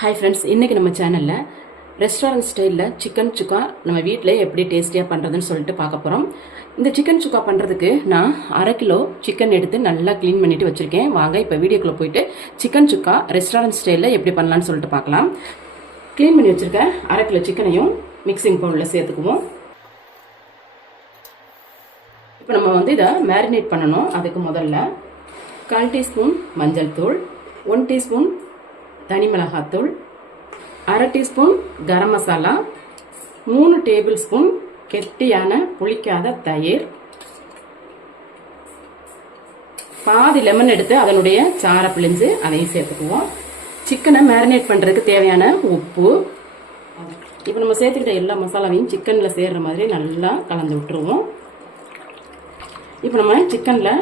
Hi friends, இன்றைக்கி நம்ம சேனலில் ரெஸ்டாரண்ட் ஸ்டைலில் சிக்கன் சுக்கா நம்ம வீட்டில் எப்படி டேஸ்டியாக பண்ணுறதுன்னு சொல்லிட்டு பார்க்க போகிறோம். இந்த சிக்கன் சுக்கா பண்ணுறதுக்கு நான் 1/2 கிலோ சிக்கன் எடுத்து நல்லா க்ளீன் பண்ணிவிட்டு வச்சுருக்கேன். வாங்க இப்போ வீடியோக்குள்ளே போயிட்டு சிக்கன் சுக்கா ரெஸ்டாரண்ட் ஸ்டைலில் எப்படி பண்ணலான்னு சொல்லிட்டு பார்க்கலாம். க்ளீன் பண்ணி வச்சுருக்கேன் 1/2 கிலோ சிக்கனையும் மிக்சிங் பவுலில் சேர்த்துக்குவோம். இப்போ நம்ம இதை மேரினேட் பண்ணணும். அதுக்கு முதல்ல 1/4 டீஸ்பூன் மஞ்சள் தூள், 1 டீஸ்பூன் தனி மிளகாத்தூள், 1/2 teaspoon garam masala, 3 table spoon கெட்டியான புளிக்காத தயிர், பாதி லெமன் எடுத்து அதனுடைய சாறை பிழிஞ்சு அதையும் சேர்த்துக்குவோம். சிக்கனை மேரினேட் பண்ணுறதுக்கு தேவையான உப்பு. இப்போ நம்ம சேர்த்துக்கிட்ட எல்லா மசாலாவையும் சிக்கனில் சேர்ற மாதிரி நல்லா கலந்து விட்டுருவோம். இப்போ நம்ம சிக்கனில்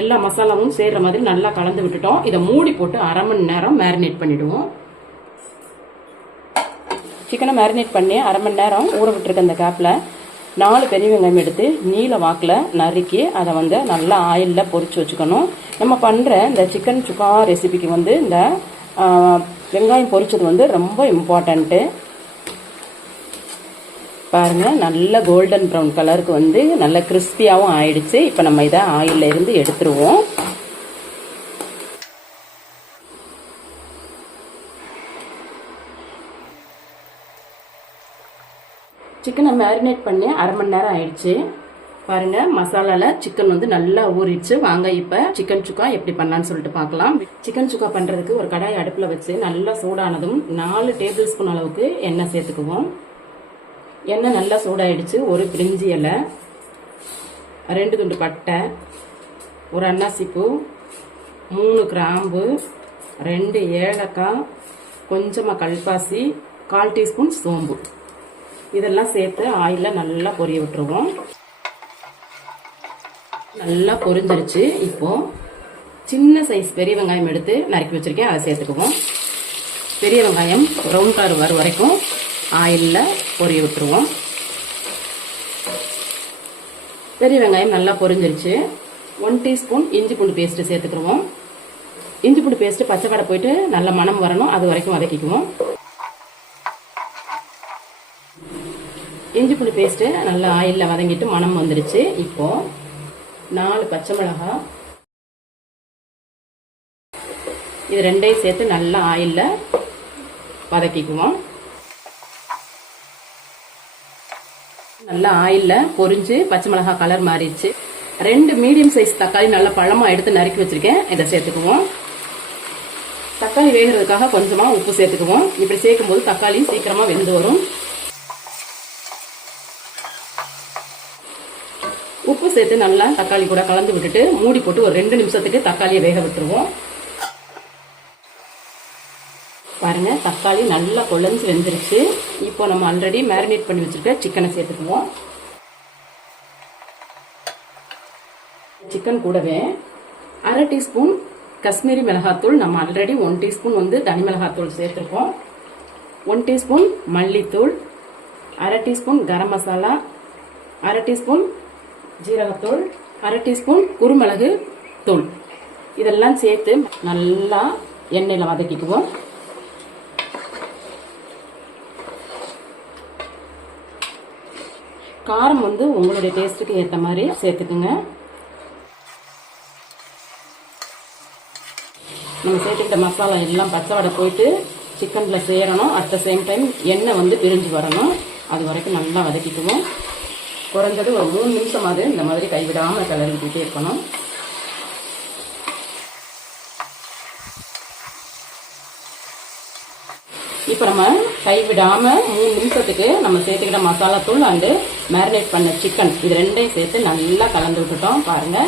எல்லா மசாலாவும் சேர்ற மாதிரி நல்லா கலந்து விட்டுட்டோம். இதை மூடி போட்டு 1/2 மணி நேரம் மேரினேட் பண்ணிவிடுவோம். சிக்கனை மேரினேட் பண்ணி 1/2 மணி நேரம் ஊற விட்டுருக்க அந்த கேப்பில் 4 பெரிய வெங்காயம் எடுத்து நீல வாக்கில் நறுக்கி அதை நல்லா ஆயிலில் பொரிச்சு வச்சுக்கணும். நம்ம பண்ணுற இந்த சிக்கன் சுக்கா ரெசிபிக்கு இந்த வெங்காயம் பொரிச்சது ரொம்ப இம்பார்ட்டண்ட்டு. பாருங்க, நல்ல கோல்டன் ப்ரௌன் கலருக்கு நல்ல கிறிஸ்பியாகவும் ஆயிடுச்சு. இப்போ நம்ம இதை ஆயிலில் இருந்து எடுத்துருவோம். சிக்கனை மேரினேட் பண்ணி 1/2 மணி நேரம் ஆயிடுச்சு. பாருங்க, மசாலால சிக்கன் நல்லா ஊறிடுச்சு. வாங்க இப்போ சிக்கன் சுக்கா எப்படி பண்ணலான்னு சொல்லிட்டு பார்க்கலாம். சிக்கன் சுக்கா பண்றதுக்கு ஒரு கடாய் அடுப்புல வச்சு நல்லா சூடானதும் 4 டேபிள் ஸ்பூன் அளவுக்கு எண்ணெய் சேர்த்துக்குவோம். எண்ணெய் நல்லா சூடாயிடுச்சு. ஒரு பிரிஞ்சி இலை, 2 துண்டு பட்டை, ஒரு அன்னாசிப்பூ, 3 கிராம்பு, 2 ஏலக்காய், கொஞ்சமாக கல்பாசி, 1/4 டீஸ்பூன் சோம்பு, இதெல்லாம் சேர்த்து ஆயிலில் நல்லா பொரிய விட்டுருவோம். நல்லா பொரிஞ்சிருச்சு. இப்போ சின்ன சைஸ் பெரிய வெங்காயம் எடுத்து நறுக்கி வச்சிருக்கேன், அதை சேர்த்துக்குவோம். பெரிய வெங்காயம் ப்ரௌன் கலர் வரும் வரைக்கும் ஆயிலில் பொரிய விட்டுருவோம். பெரிய வெங்காயம் நல்லா பொரிஞ்சிருச்சு. 1 டீஸ்பூன் இஞ்சி பூண்டு பேஸ்ட்டு சேர்த்துக்குருவோம். இஞ்சி பூண்டு பேஸ்ட்டு பச்சை கடை போயிட்டு நல்ல மணம் வரணும், அது வரைக்கும் வதக்கிக்குவோம். இஞ்சி பூண்டு பேஸ்ட்டு நல்லா ஆயிலில் வதங்கிட்டு மணம் வந்துருச்சு. இப்போ 4 பச்சை மிளகாய், இது 2ஐயும் சேர்த்து நல்லா ஆயிலில் வதக்கிக்குவோம். நல்லா ஆயிலில் பொரிஞ்சு பச்சை மிளகாய் கலர் மாறிடுச்சு. 2 மீடியம் சைஸ் தக்காளி நல்லா பழமாக எடுத்து நறுக்கி வச்சிருக்கேன், இதை சேர்த்துக்குவோம். தக்காளி வேகிறதுக்காக கொஞ்சமாக உப்பு சேர்த்துக்குவோம். இப்படி சேர்க்கும் போது தக்காளி சீக்கிரமாக வெந்து வரும். உப்பு சேர்த்து நல்லா தக்காளி கூட கலந்து விட்டுட்டு மூடி போட்டு ஒரு 2 நிமிஷத்துக்கு தக்காளியை வேக விட்டுருவோம். பாருங்க, தக்காளி நல்லா குழஞ்சு வெந்துருச்சு. இப்போ நம்ம ஆல்ரெடி மேரினேட் பண்ணி வச்சிருக்க சிக்கனை சேர்த்துக்குவோம். சிக்கன் கூடவே 1/2 டீஸ்பூன் காஷ்மீரி மிளகாத்தூள், நம்ம ஆல்ரெடி 1 டீஸ்பூன் தனி மிளகாத்தூள் சேர்த்துருக்கோம். 1 டீஸ்பூன் மல்லித்தூள், 1/2 டீஸ்பூன் கரம் மசாலா, 1/2 டீஸ்பூன் ஜீரகத்தூள், 1/2 டீஸ்பூன் குருமிளகு தூள், இதெல்லாம் சேர்த்து நல்லா எண்ணெயில் வதக்கிக்குவோம். காரம் உங்களுடைய டேஸ்ட்டுக்கு ஏற்ற மாதிரி சேர்த்துக்குங்க. நம்ம சேர்த்துக்கிட்ட மசாலா எல்லாம் பச்சை வடை போயிட்டு சிக்கனில் சேரணும். அட் த சேம் டைம் எண்ணெய் பிரிஞ்சு வரணும். அது வரைக்கும் நல்லா வதக்கிக்குவோம். குறைஞ்சது ஒரு 3 நிமிஷமாவது இந்த மாதிரி கைவிடாமல் கிளறிக்கிட்டே இருக்கணும். இப்போ நம்ம கைவிடாம 3 நிமிஷத்துக்கு நம்ம சேர்த்துக்கிட்ட மசாலா தூள் அண்டு மேரினேட் பண்ண சிக்கன், இது 2ஐயும் சேர்த்து நல்லா கலந்து விட்டுட்டோம். பாருங்க,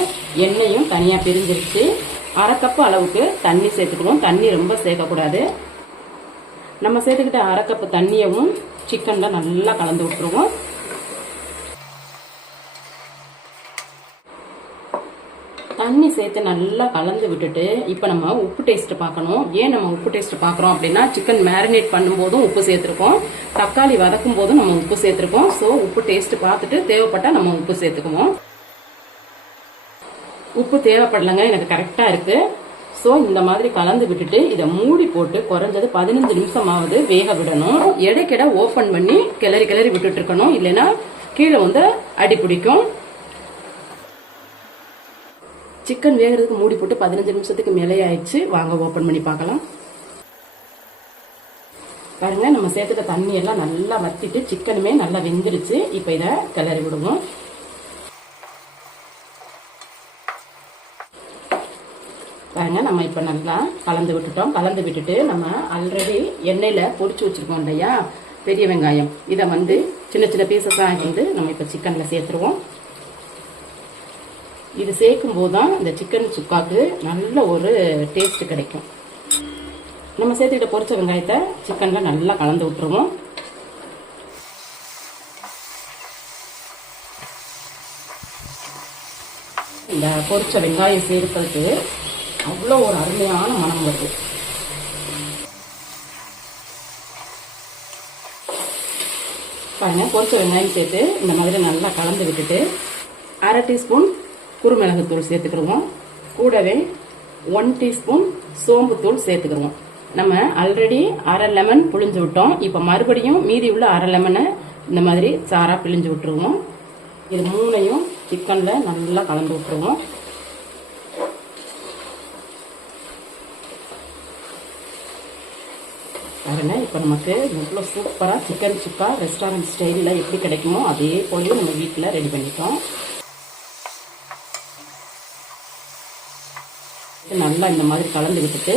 எண்ணெயும் தனியா பிரிஞ்சிருச்சு. 1/2 கப்பு அளவுக்கு தண்ணி சேர்த்துக்குவோம். தண்ணி ரொம்ப சேர்க்கக்கூடாது. நம்ம சேர்த்துக்கிட்ட 1/2 கப்பு தண்ணியவும் சிக்கன்ல நல்லா கலந்து விட்டுருவோம். தண்ணி சேர்த்து நல்லா கலந்து விட்டுட்டு இப்போ நம்ம உப்பு டேஸ்ட் பார்க்கணும். ஏன் நம்ம உப்பு டேஸ்ட் பார்க்குறோம் அப்படின்னா, சிக்கன் மேரினேட் பண்ணும்போதும் உப்பு சேர்த்துருக்கோம், தக்காளி வதக்கும் போதும் நம்ம உப்பு சேர்த்துருக்கோம். ஸோ உப்பு டேஸ்ட் பார்த்துட்டு தேவைப்பட்டால் நம்ம உப்பு சேர்த்துக்குவோம். உப்பு தேவைப்படலைங்க, எனக்கு கரெக்டாக இருக்குது. ஸோ இந்த மாதிரி கலந்து விட்டுட்டு இதை மூடி போட்டு குறைஞ்சது 15 நிமிஷமாவது வேக விடணும். இடைக்கிட ஓப்பன் பண்ணி கிளறி கிளறி விட்டுட்டு இருக்கணும், இல்லைன்னா கீழே வந்து அடி பிடிக்கும். சிக்கன் வேகிறதுக்கு மூடி போட்டு 15 நிமிஷத்துக்கு மேலே ஆயிடுச்சு. வாங்க ஓப்பன் பண்ணி பார்க்கலாம். பாருங்க, நம்ம சேர்த்துட்ட தண்ணி எல்லாம் நல்லா வத்திட்டு சிக்கனுமே நல்லா வெந்துருச்சு. இப்போ இதை கிளறி விடுவோம். பாருங்க, நம்ம இப்போ நல்லா கலந்து விட்டுட்டோம். கலந்து விட்டுட்டு நம்ம ஆல்ரெடி எண்ணெயில் பொரிச்சு வச்சிருக்கோம் இல்லையா பெரிய வெங்காயம், இதை வந்து சின்ன சின்ன பீசஸாக வந்து நம்ம இப்போ சிக்கனில் சேர்த்துருவோம். இது சேர்க்கும் போது தான் இந்த சிக்கன் சுக்காக்கு நல்ல ஒரு டேஸ்ட் கிடைக்கும். நம்ம சேர்த்துக்கிட்ட பொரிச்ச வெங்காயத்தை சிக்கனில் நல்லா கலந்து விட்டுருவோம். இந்த பொரிச்ச வெங்காயம் சேர்க்கிறதுக்கு அவ்வளோ ஒரு அருமையான மனம் வருது. பாருங்க, பொரிச்ச வெங்காயம் சேர்த்து இந்த மாதிரி நல்லா கலந்து விட்டுட்டு 1/2 டீஸ்பூன் குருமிளகுத்தூள் சேர்த்துக்கிடுவோம். கூடவே 1 டீஸ்பூன் சோம்புத்தூள் சேர்த்துக்கிடுவோம். நம்ம ஆல்ரெடி 1/2 லெமன் புழிஞ்சு விட்டோம். இப்போ மறுபடியும் மீதி உள்ள 1/2 லெமனை இந்த மாதிரி சாரா பிழிஞ்சு விட்டுருவோம். இது மூணையும் சிக்கனில் நல்லா கலந்து விட்டுருவோம். பாருங்க, இப்போ நமக்கு இவ்வளோ சூப்பராக சிக்கன் சுக்கா ரெஸ்டாரண்ட் ஸ்டைலில் எப்படி கிடைக்குமோ அதே போலயும் நம்ம வீட்டில் ரெடி பண்ணிட்டோம். நல்லா இந்த மாதிரி கலந்து விட்டுட்டு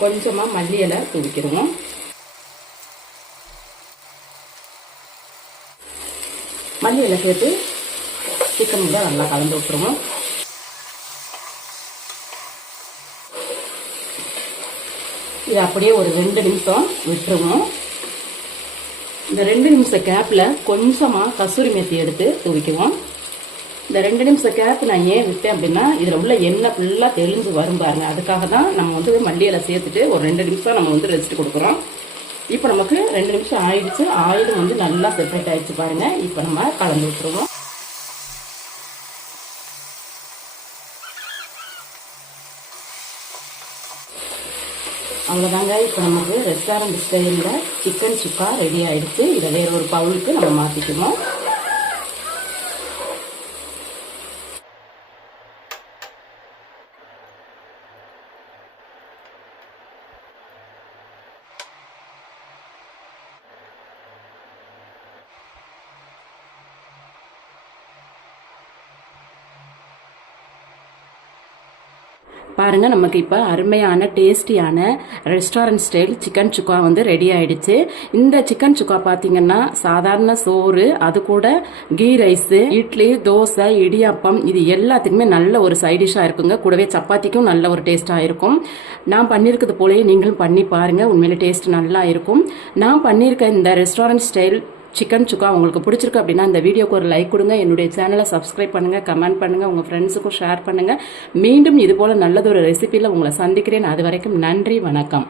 கொஞ்சமாக மல்லி இலை தூவிக்கிடுவோம். மல்லி இலை சேர்த்து சிக்கன் கூட நல்லா கலந்து விட்டுருவோம். இது அப்படியே ஒரு 2 நிமிஷம் விட்டுருவோம். இந்த 2 நிமிஷம் கேப்பில் கொஞ்சமாக கசூரி மேத்தி எடுத்து தூவிக்குவோம். இந்த 2 நிமிஷம் கேப் நான் ஏன் விட்டேன் அப்படின்னா, இதில் உள்ள எண்ணெய் ஃபுல்லாக தெளிஞ்சு வரும் பாருங்க. அதுக்காக தான் நம்ம வந்து மல்லி இலை சேர்த்துட்டு ஒரு 2 நிமிஷம் நம்ம வந்து ரெஸ்ட் கொடுக்குறோம். இப்போ நமக்கு 2 நிமிஷம் ஆயிடுச்சு. ஆயிலும் வந்து நல்லா செப்பரேட் ஆயிடுச்சு பாருங்க. இப்போ நம்ம கலந்து விட்டுருவோம். அவ்வளோதாங்க, இப்போ நமக்கு ரெஸ்டாரண்ட் ஸ்டைலில் சிக்கன் சுக்கா ரெடி ஆயிடுச்சு. இதை வேற ஒரு பவுலுக்கு நம்ம மாற்றிக்கணும். பாருங்க, நமக்கு இப்போ அருமையான டேஸ்டியான ரெஸ்டாரண்ட் ஸ்டைல் சிக்கன் சுக்கா வந்து ரெடி ஆயிடுச்சு. இந்த சிக்கன் சுக்கா பார்த்தீங்கன்னா சாதாரண சோறு, அது கூட கீ ரைஸ், இட்லி, தோசை, இடியாப்பம் இது எல்லாத்துக்குமே நல்ல ஒரு சைட் டிஷ்ஷாக இருக்குங்க. கூடவே சப்பாத்திக்கும் நல்ல ஒரு டேஸ்டாக இருக்கும். நான் பண்ணியிருக்கிறது போலயே நீங்களும் பண்ணி பாருங்க, உண்மையிலே டேஸ்ட் நல்லா இருக்கும். நான் பண்ணியிருக்க இந்த ரெஸ்டாரண்ட் ஸ்டைல் சிக்கன் சுக்கா உங்களுக்கு பிடிச்சிருக்கு அப்படின்னா இந்த வீடியோக்கு ஒரு லைக் கொடுங்க. என்னுடைய சேனலை சப்ஸ்கிரைப் பண்ணுங்கள், கமெண்ட் பண்ணுங்கள், உங்கள் ஃப்ரெண்ட்ஸுக்கும் ஷேர் பண்ணுங்கள். மீண்டும் இதுபோல் நல்லதொரு ரெசிபியில் உங்களை சந்திக்கிறேன். அது வரைக்கும் நன்றி, வணக்கம்.